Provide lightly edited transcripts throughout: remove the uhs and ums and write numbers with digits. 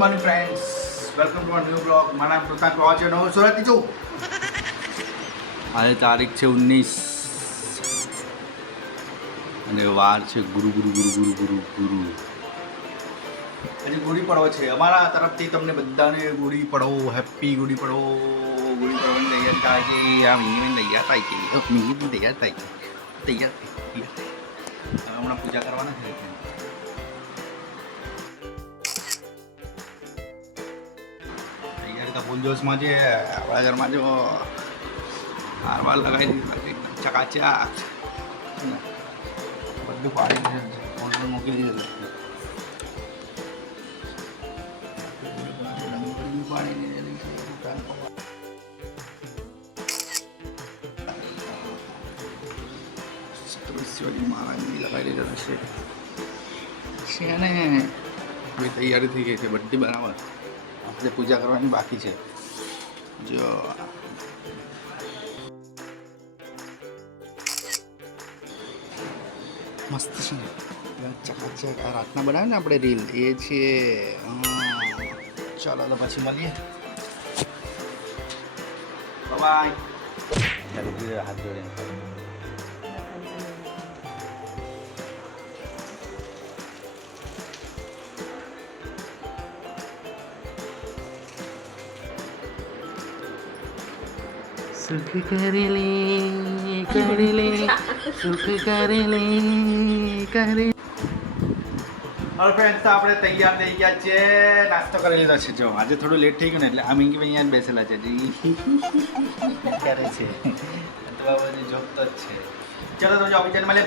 Morning friends, welcome to new blog. મારા નામ પ્રતાપ છે, નવો સુરતથી છું. આજે તારીખ છે 19 અને વાર છે ગુરુ. હજી ગુડી પડવો છે અમારા તરફથી. તમને બધાને ગુડી પડવો, હેપી ગુડી પડવો. ગુડી પડવાની તૈયારી થાય છે. આ મીની તૈયાર થાય છે. મીની તૈયાર થાય છે. તૈયાર હમણાં પૂજા કરવાના છે. ફૂલ જોશમાં છે આપણા ઘરમાં. જો હારવાર લગાવી દીધી ચકાચક બધું પાડી દીધું, મૂકી દીધું. મહારાજની લગાવી દીધા છે ને. બધી તૈયારી થઈ ગઈ છે બધી બરાબર. આપણે પૂજા કરવાની બાકી છે. જો મસ્ત છે ને ચકાચક. આ રાતના બનાવે ને આપણે રીલ એ છે. ચાલો તો પછી મળીએ. બાય. હાથ જોડે સુખ કરે લે સુખ કરે લે. હવે ફ્રેન્ડ્સ તો આપણે તૈયાર થઈ ગયા છે. નાસ્તો કરી લીધો છે. જો આજે થોડું લેટ થઈ ગયું ને એટલે આ મિંકી ભાઈ અહીંયા બેસેલા છે. કરે છે તો બધું જોતો જ છે. ચલો તો જાઓ વિચાર મળે.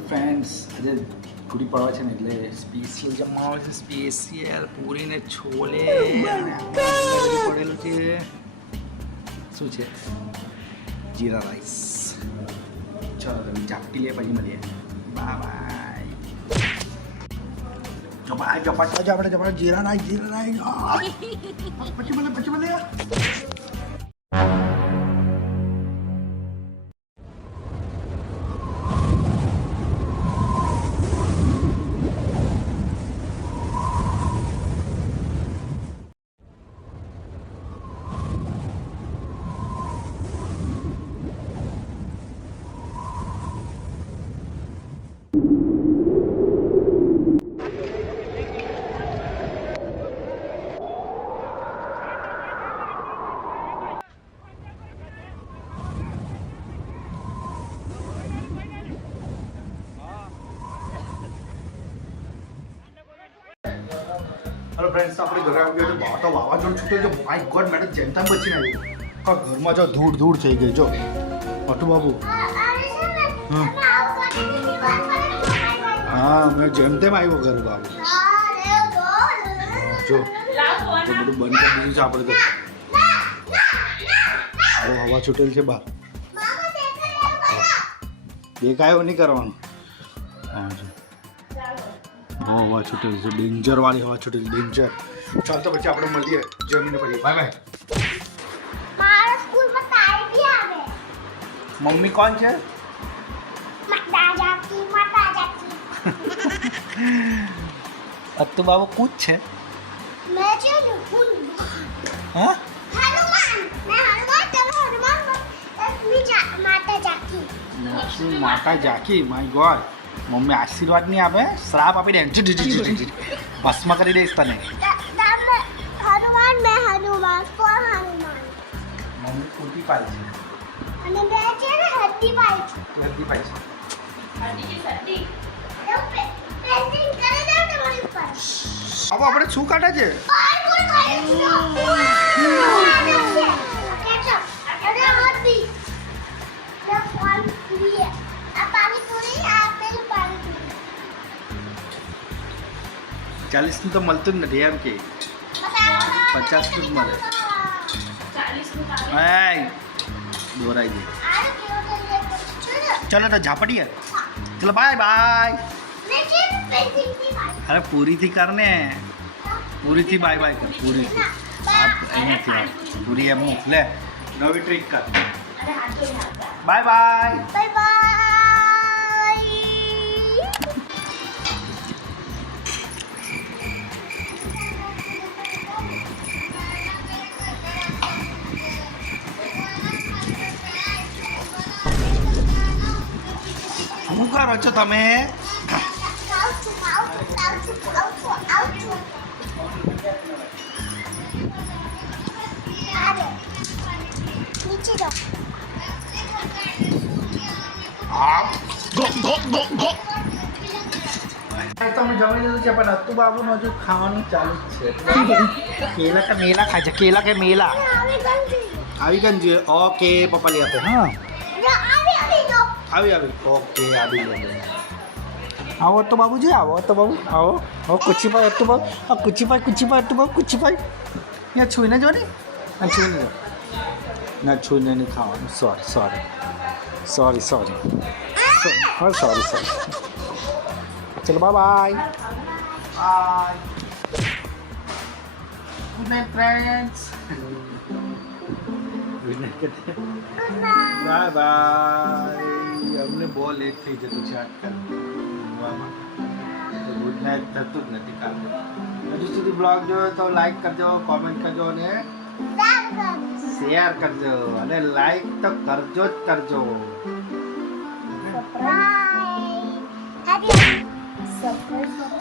ફ્રેન્ડ્સ આજે ગુડી પડવા છે ને એટલે સ્પેશિયલ જમવા આવે છે સ્પેશિયલ પૂરીને છોલે અને પડેલું છે શું છે જીરા રાઈસ ચલો તમે ઝાપટી લે પછી મળીએ બાય જપાટ આપણે જીરા રાઈસ પછી મળે હેલો ફ્રેન્ડ્સ આપણે ઘરે આવી ગયો તો વાવાઝોડું છૂટ્યું છે માય ગોડ મેડમ જેમ તેમ બચીને આવ્યું ઘરમાં જો ધૂળ થઈ ગઈ જો અટુ બાબુ હા મેં જેમ તેમ આવ્યો ઘર બાબુ જો બધું બંધ કરી દીધું છે આપણે તો હવા છૂટેલ છે બહાર દેખાયો નહીં કરવાનું હા જો હવા છૂટેલી છે ડેન્જર વાળી હવા છૂટેલી ડેન્જર ચાલ તો પછી આપણે મળીએ જમીને પછી બાય બાય મારા સ્કૂલમાં તારી બી આવે મમ્મી કોણ છે માતા જાતી અત્તુ બાબુ કૂદ છે મેં છે ને હા હનુમાન માતા જાતી શું માતા જાકી માય ગોડ મમ્મી આશીર્વાદ નહીં આપે શ્રાપ આપી દે ભસ્મ કરી દઈશ તને હનુમાન કોણ હનુમાન મમ્મી કૂટી પાડી છે અને મેં છે ને હદ્દી પાઈ છું તું હલ્દી પાડી છે પેન્ટિંગ કરી દે ને મારી ઉપર હવે આપણે શું કાઢે છે ચાલીસનું તો મળતું જ નથી એમ કે 50નું જ મળે દોરાઈ જાય ચલો તો ઝાપટીએ ચલો બાય બાય અરે પૂરીથી કર ને પૂરીથી બાય બાય કર પૂરીથી અહીંયાથી પૂરી એમ લે નવી ટ્રીક કર બાય બાય બાય બાય શું કરો છો તમે તમે જમી લીધું છે પણ અત્તુ બાબુનું હજુ ખાવાનું ચાલુ જ છે કેલા કે મેલા ખાય છે કેલા કે મેલા આવી ગંજી ઓકે પપ્પા લઈ આપે હા આવી ઓકે આવી આવો તો બાબુજી આવો તો બાબુ આવો આવો કુચીભાઈ અટ્ટુ બાબુ આ કુચીભાઈ અટ્ટુ બાબુ કુચીભાઈ અહીંયા છૂઈને જો ને આ છૂઈને જો ના છૂઈને નહીં ખાવાનું સોરી ચલો bye good night friends good night bye અમને બહુ લેટ થઈ જતું છે આજકાલ ઊંઘવામાં તો ગુડ નાઇટ થતું જ નથી કાલે હજુ સુધી બ્લોગ જોયો તો લાઈક કરજો કોમેન્ટ કરજો અને શેર કરજો અને લાઈક તો કરજો જ કરજો Surprise! Happy surprise!